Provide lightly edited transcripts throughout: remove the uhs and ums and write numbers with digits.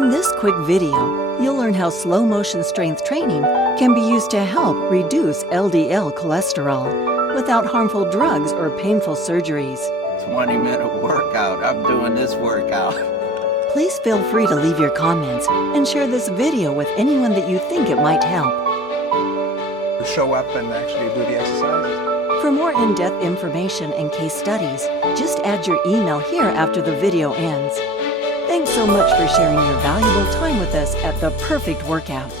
In this quick video, you'll learn how slow motion strength training can be used to help reduce LDL cholesterol without harmful drugs or painful surgeries. 20-minute workout. I'm doing this workout. Please feel free to leave your comments and share this video with anyone that you think it might help. Show up and actually do the exercises. For more in-depth information and case studies, just add your email here after the video ends. Thanks so much for sharing your valuable time with us at The Perfect Workout.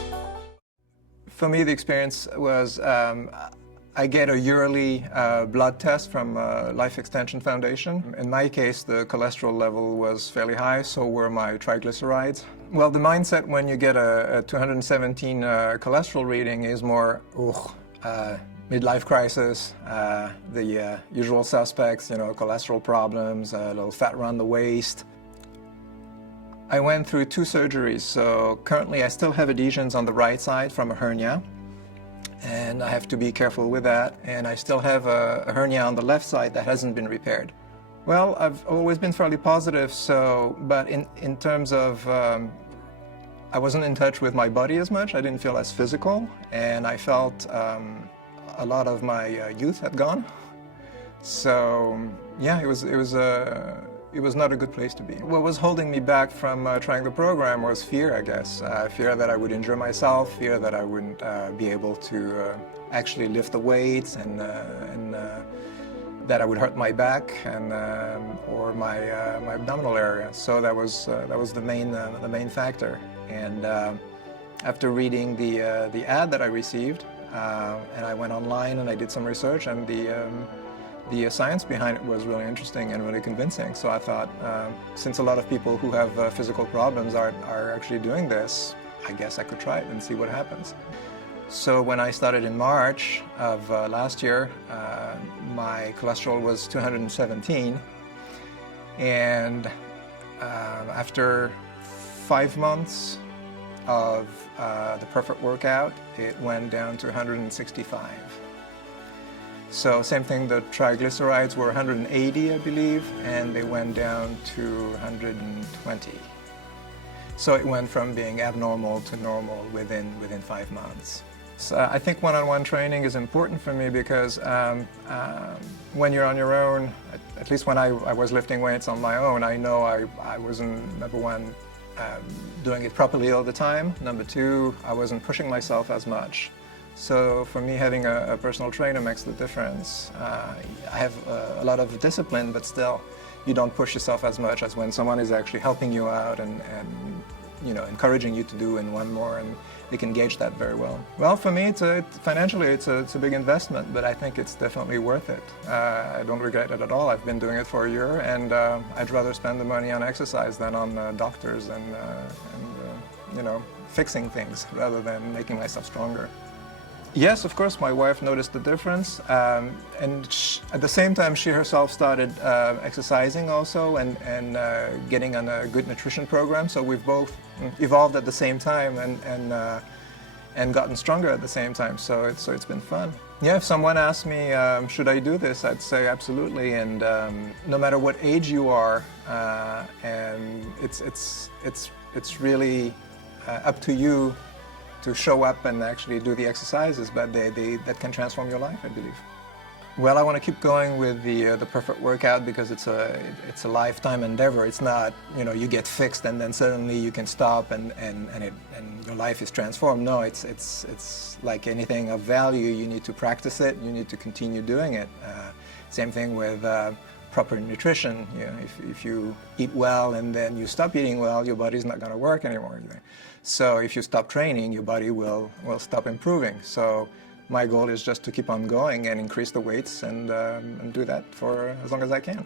For me, the experience was I get a yearly blood test from Life Extension Foundation. In my case, the cholesterol level was fairly high, so were my triglycerides. Well, the mindset when you get a 217 cholesterol reading is more, midlife crisis, the usual suspects, cholesterol problems, a little fat around the waist. I went through 2 surgeries, so currently I still have adhesions on the right side from a hernia, and I have to be careful with that, and I still have a hernia on the left side that hasn't been repaired. Well, I've always been fairly positive, but in terms of, I wasn't in touch with my body as much, I didn't feel as physical, and I felt a lot of my youth had gone. So yeah, it was not a good place to be. What was holding me back from trying the program was fear, I guess. Fear that I would injure myself, fear that I wouldn't be able to actually lift the weights, and that I would hurt my back and or my abdominal area. So that was the main factor. And after reading the ad that I received, and I went online and I did some research, and the science behind it was really interesting and really convincing. So I thought, since a lot of people who have physical problems are actually doing this, I guess I could try it and see what happens. So when I started in March of last year, my cholesterol was 217, and after 5 months of the perfect workout, it went down to 165. So same thing, the triglycerides were 180, I believe, and they went down to 120. So it went from being abnormal to normal within 5 months. So I think one-on-one training is important for me because when you're on your own, at least when I was lifting weights on my own, I know I wasn't, number one, doing it properly all the time. Number two, I wasn't pushing myself as much. So for me, having a personal trainer makes the difference. I have a lot of discipline, but still, you don't push yourself as much as when someone is actually helping you out and encouraging you to do and one more, and they can gauge that very well. Well, for me, financially, it's a big investment, but I think it's definitely worth it. I don't regret it at all. I've been doing it for a year, and I'd rather spend the money on exercise than on doctors and fixing things rather than making myself stronger. Yes, of course, my wife noticed the difference, and at the same time she herself started exercising also and getting on a good nutrition program, so we've both evolved at the same time and gotten stronger at the same time, so it's been fun. Yeah, if someone asked me, should I do this, I'd say absolutely, and no matter what age you are, and it's really up to you to show up and actually do the exercises, but that can transform your life, I believe. Well, I want to keep going with the perfect workout because it's a lifetime endeavor. It's not, you get fixed and then suddenly you can stop and your life is transformed. No, it's like anything of value. You need to practice it. You need to continue doing it. Same thing with proper nutrition. If you eat well and then you stop eating well, your body's not going to work anymore. So if you stop training, your body will stop improving. So my goal is just to keep on going and increase the weights and do that for as long as I can.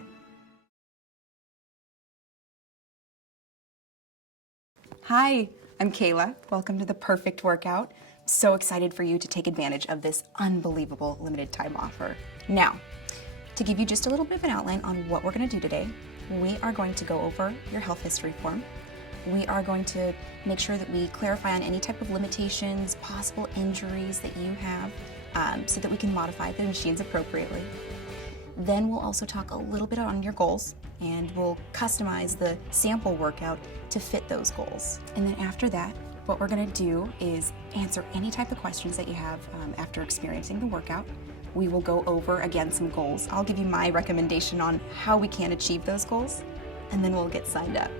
Hi, I'm Kayla. Welcome to The Perfect Workout. I'm so excited for you to take advantage of this unbelievable limited time offer. Now, to give you just a little bit of an outline on what we're going to do today, we are going to go over your health history form. We are going to make sure that we clarify on any type of limitations, possible injuries that you have, so that we can modify the machines appropriately. Then we'll also talk a little bit on your goals, and we'll customize the sample workout to fit those goals. And then after that, what we're gonna do is answer any type of questions that you have after experiencing the workout. We will go over, again, some goals. I'll give you my recommendation on how we can achieve those goals, and then we'll get signed up.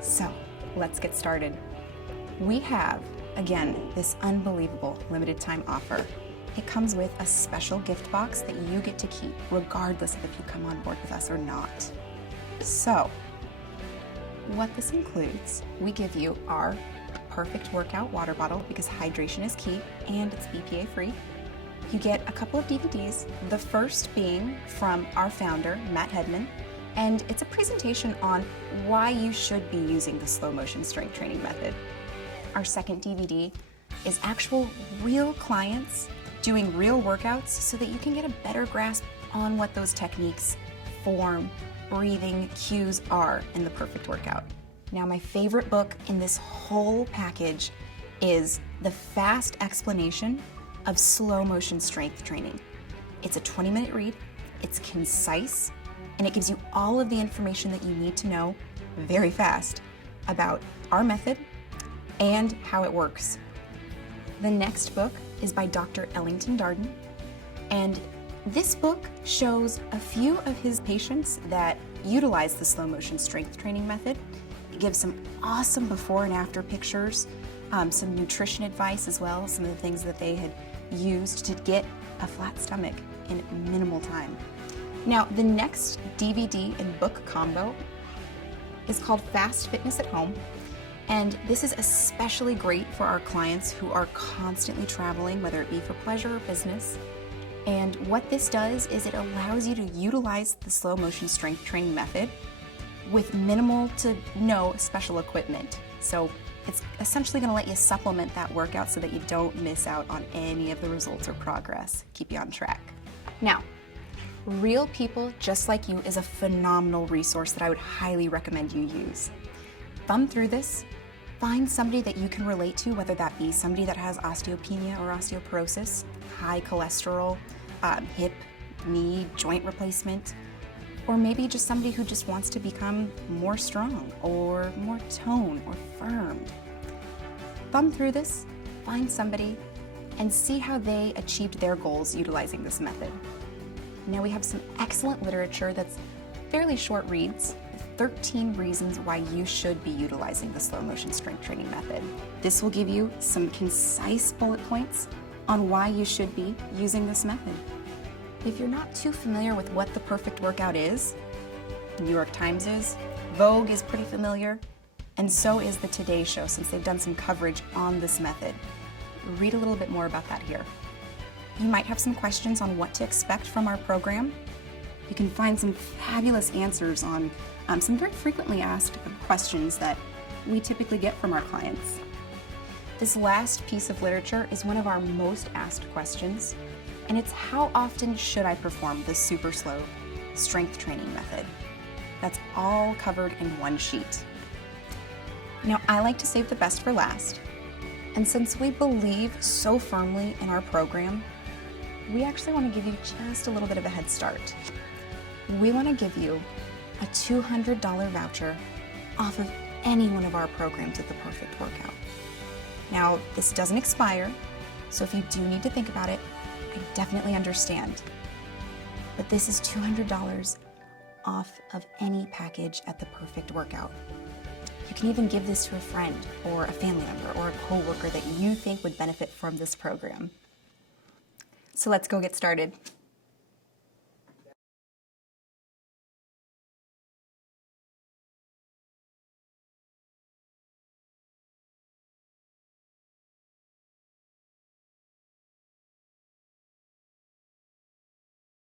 So let's get started. We have, again, this unbelievable limited time offer. It comes with a special gift box that you get to keep regardless of if you come on board with us or not. So what this includes, we give you our Perfect Workout water bottle because hydration is key and it's BPA free. You get a couple of DVDs, the first being from our founder, Matt Hedman, and it's a presentation on why you should be using the slow motion strength training method. Our second DVD is actual real clients doing real workouts so that you can get a better grasp on what those techniques, form, breathing, cues are in the perfect workout. Now, my favorite book in this whole package is The Fast Explanation of Slow Motion Strength Training. It's a 20-minute read, it's concise, and it gives you all of the information that you need to know very fast about our method and how it works. The next book is by Dr. Ellington Darden, and this book shows a few of his patients that utilize the slow motion strength training method. It gives some awesome before and after pictures, some nutrition advice as well, some of the things that they had used to get a flat stomach in minimal time. Now, the next DVD and book combo is called Fast Fitness at Home, and this is especially great for our clients who are constantly traveling, whether it be for pleasure or business. And what this does is it allows you to utilize the slow motion strength training method with minimal to no special equipment. So it's essentially going to let you supplement that workout so that you don't miss out on any of the results or progress, keep you on track. Now, Real People Just Like You is a phenomenal resource that I would highly recommend you use. Thumb through this, find somebody that you can relate to, whether that be somebody that has osteopenia or osteoporosis, high cholesterol, hip, knee, joint replacement, or maybe just somebody who just wants to become more strong or more toned or firmed. Thumb through this, find somebody, and see how they achieved their goals utilizing this method. Now we have some excellent literature that's fairly short reads, 13 reasons why you should be utilizing the slow motion strength training method. This will give you some concise bullet points on why you should be using this method. If you're not too familiar with what the perfect workout is, New York Times is, Vogue is pretty familiar, and so is the Today Show since they've done some coverage on this method. Read a little bit more about that here. You might have some questions on what to expect from our program. You can find some fabulous answers on some very frequently asked questions that we typically get from our clients. This last piece of literature is one of our most asked questions, and it's how often should I perform the super slow strength training method? That's all covered in one sheet. Now, I like to save the best for last, and since we believe so firmly in our program, we actually want to give you just a little bit of a head start. We want to give you a $200 voucher off of any one of our programs at the Perfect Workout. Now, this doesn't expire, so if you do need to think about it, I definitely understand. But this is $200 off of any package at the Perfect Workout. You can even give this to a friend or a family member or a coworker that you think would benefit from this program. So let's go get started.